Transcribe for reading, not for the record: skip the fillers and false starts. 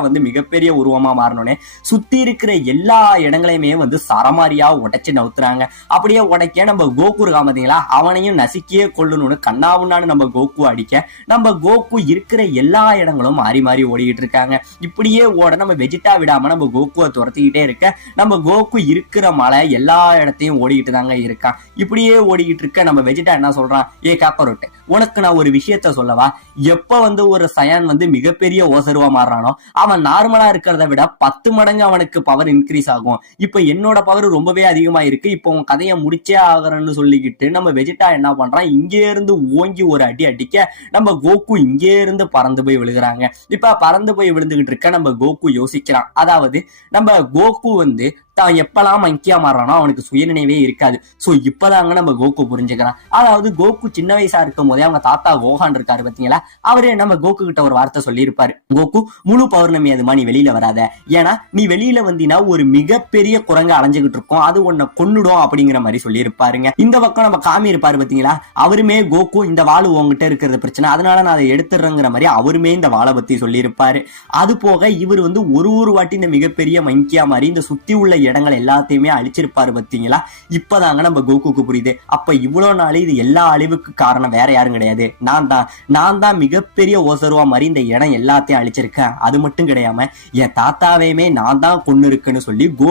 வந்து மிகப்பெரிய உருவமா மாறணும்னே சுத்தி இருக்கிற எல்லா இடங்களையுமே வந்து சரமாரியா உடைச்சு நவுத்துறாங்க. அப்படியே உடைக்க நம்ம கோகு இருக்கான் பாத்தீங்களா, அவனையும் நசுக்கியே கொள்ளணும்னு கண்ணாவுன்னான்னு நம்ம கோகு அடிக்க நம்ம கோகு இருக்கிற எல்லா இடங்களும் மாறி மாறி ஓடிக்கிட்டு இருக்காங்க. இப்படியே ஓட நம்ம வெஜிட்டா விடாம நம்ம கோகுவை துரத்திக்கிட்டே இருக்க நம்ம கோகு இருக்கிற மலை எல்லா இடத்தையும் ஓடிக்கிட்டு தாங்க இருக்கான். இப்படியே ஓடிக்கிட்டு இருக்க நம்ம வெஜிட்டா என்ன சொல்றான், ஏ காக்கரோட்டு, உனக்கு நான் ஒரு விஷயத்த சொல்லவா, எப்ப வந்து ஒரு சயான் வந்து மிகப்பெரிய ஓசருவா மாறுறானோ அவன் நார்மலா இருக்கிறத விட 10 மடங்கு அவனுக்கு பவர் இன்க்ரீஸ் ஆகும். இப்ப என்னோட பவர் ரொம்பவே அதிகமா இருக்கு, இப்போ உன் கதையை முடிச்சே ஆகிறன்னு சொல்லிக்கிட்டு நம்ம வெஜிட்டா என்ன பண்றான், இங்கே இருந்து ஓங்கி ஒரு அடி அடிக்க நம்ம கோகு இங்கே இருந்து பறந்து போய் விழுகிறாங்க. இப்ப பறந்து போய் விழுந்துகிட்டு இருக்க நம்ம கோகு யோசிக்கிறான். அதாவது நம்ம கோகு வந்து தான் எப்பெல்லாம் மங்கியா மாறானோ அவனுக்கு சுயநினைவே இருக்காது. சோ இப்பதாங்க நம்ம கோகு புரிஞ்சுக்கிறான். அதாவது கோகு சின்ன வயசா இருக்கும் போதே அவங்க தாத்தா கோஹான் இருக்காரு பாத்தீங்களா, அவரு நம்ம கோகு கிட்ட ஒரு வார்த்தை சொல்லி இருப்பாரு, கோகு முழு பௌர்ணமி அதுமா நீ வெளியில வராத, ஏன்னா நீ வெளியில வந்தீங்கன்னா ஒரு மிகப்பெரிய குரங்க அலைஞ்சுகிட்டு இருக்கும், அது உன்னை கொன்னுடும் அப்படிங்கிற மாதிரி சொல்லி இருப்பாருங்க. இந்த பக்கம் நம்ம காமி இருப்பாரு பாத்தீங்களா, அவருமே கோகு இந்த வாழு உங்ககிட்ட இருக்கிறது பிரச்சனை, அதனால நான் அதை எடுத்துறேங்கிற மாதிரி அவருமே இந்த வாழை பத்தி சொல்லி இருப்பாரு. அது போக இவர் வந்து ஒரு வாட்டி இந்த மிகப்பெரிய மங்கியா மாதிரி இந்த சுத்தி உள்ள இடங்கள் எல்லாத்தையுமே அழிச்சிருப்பாரு பாத்தீங்களா. இப்பதாங்க நம்ம கோகுக்கு புரியுது, அப்ப இவ்வளவு நாள் இது எல்லா அழிவுக்கு காரணம் வேற யாரும் கிடையாது, நான் தான் மிகப்பெரிய ஓசருவா மாதிரி இந்த இடம் எல்லாத்தையும் அழிச்சிருக்கேன். அது மட்டும் கிடையாம என் தாத்தாவையுமே நான் தான் கொன்னு இருக்குன்னு சொல்லி கோகு